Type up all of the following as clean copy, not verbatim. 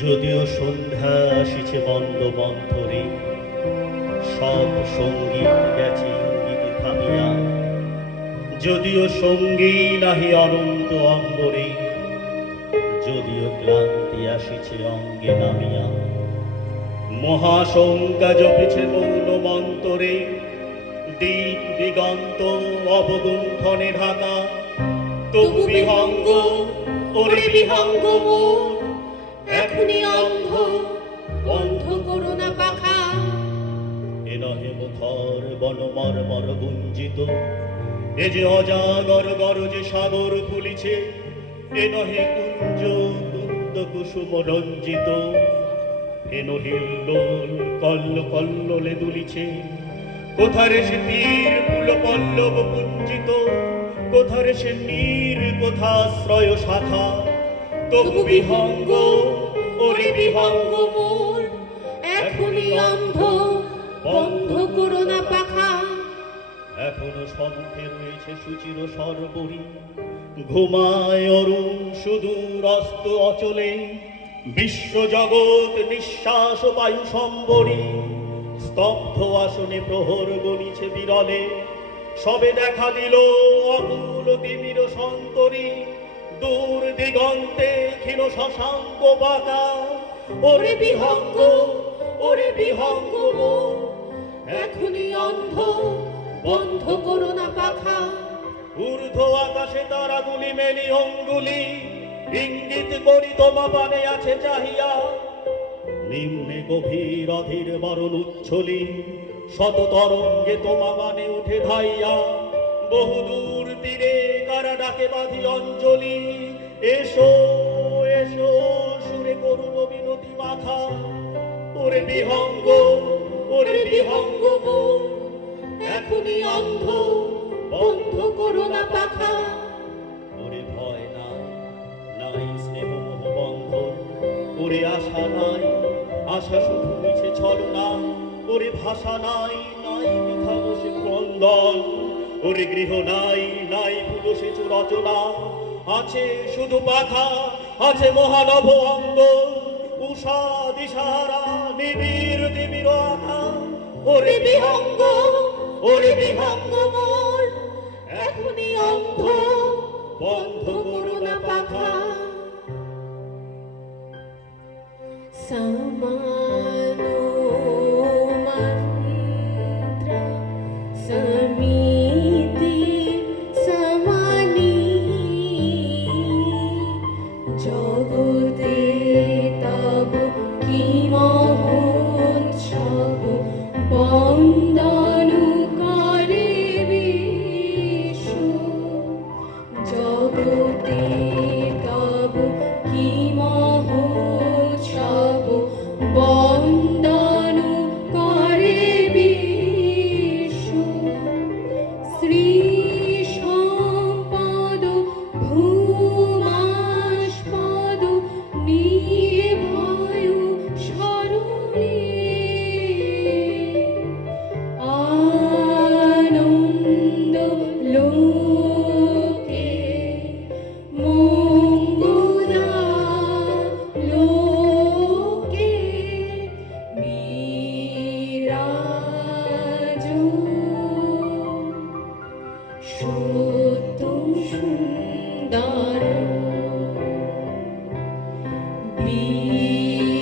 যদিও সন্ধ্যা আসিছে বন্ধ বন্ধরে, সব সঙ্গীত গেছে ইঙ্গিতে থামিয়া। যদিও সঙ্গী নাহি অনন্ত অম্বরে, যদিও ক্লান্তি আসিছে অঙ্গে নামিয়া। মহাশঙ্কা জপিছে মৌন মন্তরে, দিক দিগন্ত অবগুণ্ঠনে ঢাকা। তবু বিহঙ্গ, ওরে বিহঙ্গ মোর, এখনি অন্ধ, বন্ধ করো না পাখা। এ নহে মুখর বনমর্মর গুঞ্জিত, এ যে অজাগর গরজে সাগর ফুলিছে। এ নহে কুঞ্জ কুন্দ কুসুম রঞ্জিত, এ নহিল্লোল কল্ল কল্লোলে দুলিছে। কোথারে সে তীর ফুল পল্লব পুঞ্জিত, কোথারে সে নীর কোথাশ্রয় শাখা। তবু বিহঙ্গ, ওরে বিহঙ্গ মোর, এখনি অন্ধ, বন্ধ করো না পাখা। এখনো সম্মুখে রয়েছে সুচির সর্বরী, ঘুমায় অরুণ সুদূর অস্ত অচলে। বিশ্ব জগৎ নিঃশ্বাস বায়ু সম্বরী, স্তব্ধ আসনে প্রহর গণিছে বিরলে। সবে দেখা দিল অকুল তিমির সন্তরী, দূর দিগন্তে ক্ষীণ শশাঙ্ক বাঁকা। ওরে বিহঙ্গ, ওরে বিহঙ্গ মোর, এখনি অন্ধ, বন্ধ করো না পাখা। ঊর্ধ্ব আকাশে তারাগুলি মেলি অঙ্গুলি, ইঙ্গিত করি তোমা পানে আছে চাহিয়া। নিম্নে গভীর অধীর মরণ উচ্ছলি, শত তরঙ্গে তোমা মানে উঠে ধাইয়া। বহুদূর তীরে কারা ডাকে বাঁধি অঞ্জলি, এসো এসো সুরে করুণ বিনতি মাখা। ওরে বিহঙ্গ, ওরে বিহঙ্গ মোর, এখনি অন্ধ, বন্ধ করো না পাখা। ওরে ভয় নাই, নাই স্নেহ মোহ বন্ধন, ওরে আশা নাই, আশা শুধু মিছে ছলনা। ওরে ভাষা নাই, নাই মিথ্যা বসে ক্রন্দন, ওরে গৃহ নাই, নাই পুরুষেচ রচনা। আছে শুধু পাখা, আছে মহানভ অঙ্গ, উষা দিশাহারা নিবিড় দিবির আধা। ওরে বিহঙ্গ, ওরে বিহঙ্গ মোর, এখনি অন্ধ, বন্ধ করো না পাখা। সমানো মন্ত্র সমিতি সমানি, জগতে তব কি মহোৎসব, বন্দন করে বিশ্ব। জগতে তব কি মহোৎসব, বন্দন করে বিশ্ব। শ্রী সম্পদ ভূমাস্পদ নির্ভয় স্মরণে, আনন্দ লোকে মঙ্গলা লোকে বিরাজ। সত্য সুন্দর বিরাজ,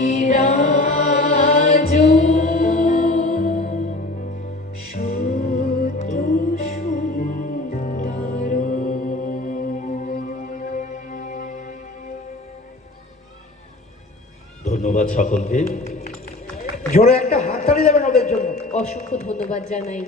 সত্য সুন্দর। ধন্যবাদ সকলকে। জোরে একটা হাততালি দেবেন ওদের জন্য। অসংখ্য ধন্যবাদ জানাই।